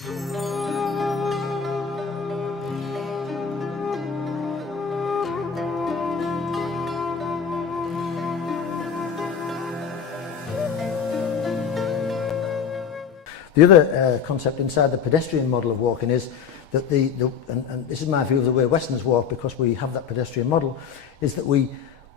The other concept inside the pedestrian model of walking is that and this is my view of the way Westerners walk, because we have that pedestrian model, is that we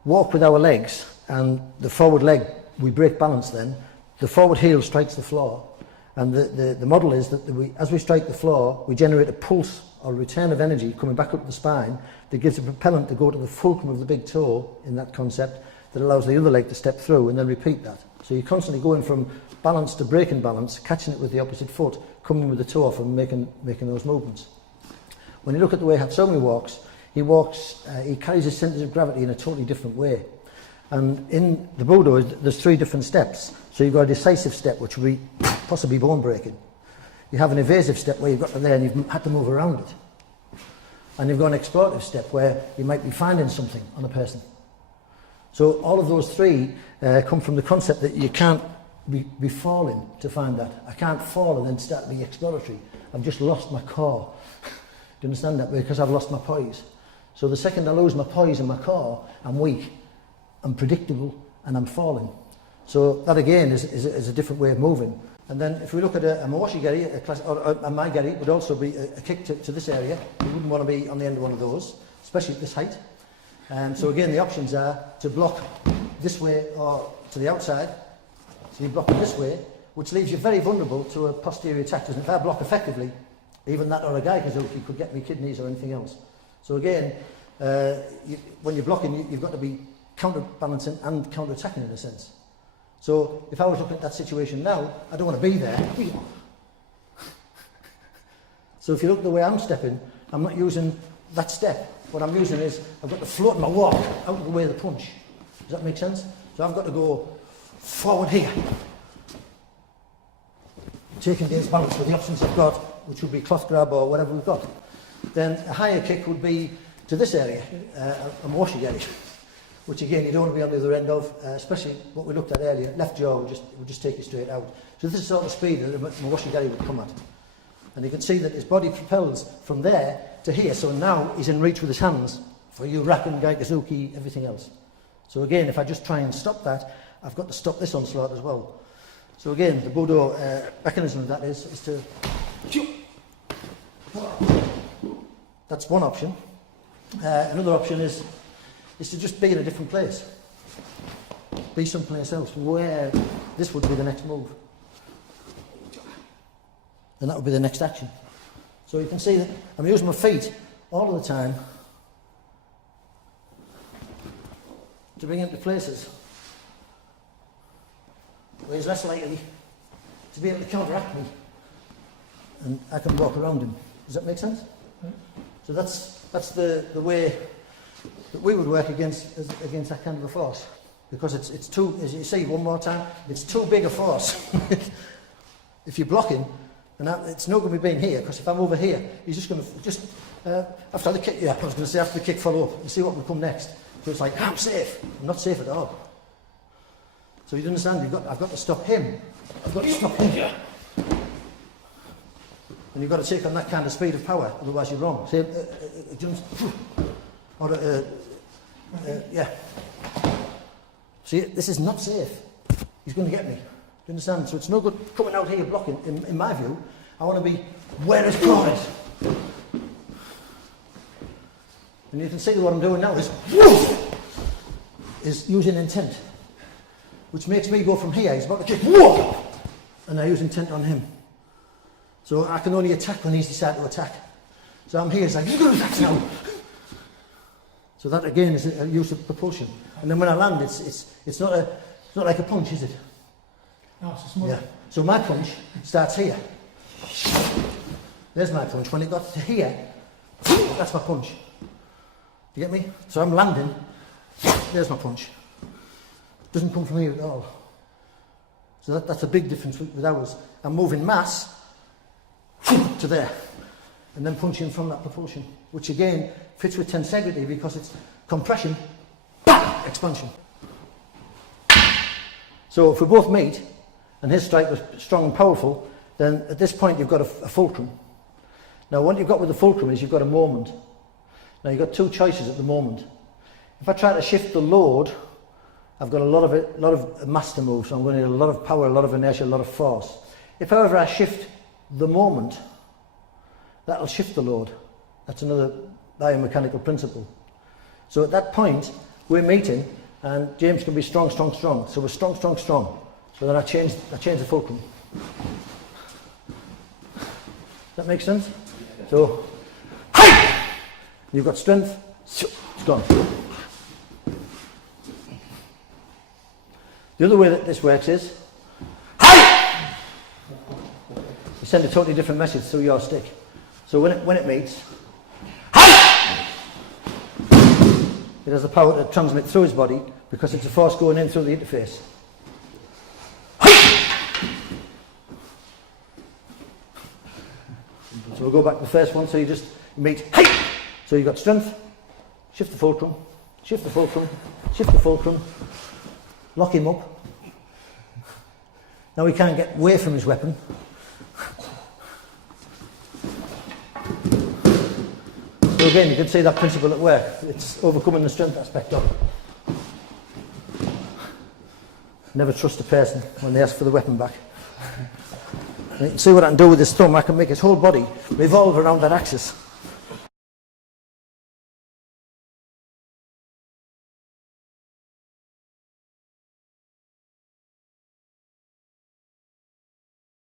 walk with our legs, and the forward leg, we break balance then, the forward heel strikes the floor, and the model is that as we strike the floor, we generate a pulse or return of energy coming back up the spine that gives a propellant to go to the fulcrum of the big toe in that concept, that allows the other leg to step through, and then repeat that. So you're constantly going from balance to breaking balance, catching it with the opposite foot, coming with the toe off and making those movements. When you look at the way Hatsumi walks, he carries his centres of gravity in a totally different way. And in the Budo, there's 3 different steps. So you've got a decisive step, which will be possibly bone breaking. You have an evasive step where you've got to there and you've had to move around it. And you've got an explorative step where you might be finding something on a person. So all of those 3 come from the concept that you can't be falling to find that. I can't fall and then start being exploratory. I've just lost my core. Do you understand that? Because I've lost my poise. So the second I lose my poise and my core, I'm weak, I'm predictable, and I'm falling. So that again is a different way of moving. And then if we look at a mawashi geri, a mai geri would also be a kick to this area. You wouldn't want to be on the end of one of those, especially at this height. So again, the options are to block this way or to the outside. So you block it this way, which leaves you very vulnerable to a posterior attack. Because if I block effectively, even that or a gai kazuki could get me kidneys or anything else. So again, when you're blocking, you've got to be counterbalancing and counter-attacking in a sense. So if I was looking at that situation now, I don't want to be there. So if you look at the way I'm stepping, I'm not using that step. What I'm using is, I've got to float my walk out of the way of the punch. Does that make sense? So I've got to go forward here, taking this balance with the options I've got, which would be cloth grab or whatever we've got. Then a higher kick would be to this area, a mawashi geri, which again you don't want to be on the other end of, especially what we looked at earlier. Left jaw would just take you straight out. So this is the sort of speed that a mawashi geri would come at. And you can see that his body propels from there to here, so now he's in reach with his hands for you rappen, gai kazuki, everything else. So again, if I just try and stop that, I've got to stop this onslaught as well. So again, the Budo mechanism of that is to... That's one option. Another option is to just be in a different place. Be someplace else where this would be the next move. And that would be the next action. So you can see that I'm using my feet all of the time to bring him to places where he's less likely to be able to counteract me, and I can walk around him. Does that make sense? So that's the way that we would work against that kind of a force, because it's too, as you see one more time, it's too big a force. If you're blocking, and it's not going to be being here, because if I'm over here, he's just going to after the kick. Yeah, I was going to say after the kick, follow up and see what will come next. So it's like, I'm safe. I'm not safe at all. So you understand? I've got to stop him. I've got to stop him. And you've got to take on that kind of speed of power, otherwise you're wrong. See, yeah. See, this is not safe. He's going to get me. Do you understand? So it's no good coming out here blocking. In my view, I want to be where his claw is. And you can see what I'm doing now is using intent, which makes me go from here. He's about to kick, and I use intent on him. So I can only attack when he's decided to attack. So I'm here, it's like, you're going to attack now. So that again is a use of propulsion. And then when I land, it's not like a punch, is it? No, it's a small. Yeah. So my punch starts here. There's my punch. When it got to here, that's my punch. Do you get me? So I'm landing. There's my punch. Doesn't come from here at all. So that's a big difference with ours. I'm moving mass to there, and then punching from that propulsion, which again fits with tensegrity because it's compression, expansion. So if we both meet, and his strike was strong and powerful, then at this point you've got a fulcrum. Now what you've got with the fulcrum is you've got a moment. Now you've got two choices at the moment. If I try to shift the load, I've got a lot of mass to move, so I'm going to need a lot of power, a lot of inertia, a lot of force. If however I shift the moment, that'll shift the load. That's another biomechanical principle. So at that point, we're meeting, and James can be strong, strong, strong. So we're strong, strong, strong. So then I change the fulcrum. Does that make sense? So, hi! You've got strength, it's gone. The other way that this works is, hi! You send a totally different message through your stick. So when it meets, hi! It has the power to transmit through his body because it's a force going in through the interface. So we'll go back to the first one. So you just meet, hey! So you've got strength, shift the fulcrum, shift the fulcrum, shift the fulcrum, lock him up. Now he can't get away from his weapon. So again, you can see that principle at work. It's overcoming the strength aspect of it. Never trust a person when they ask for the weapon back. You can see what I can do with this thumb. I can make his whole body revolve around that axis.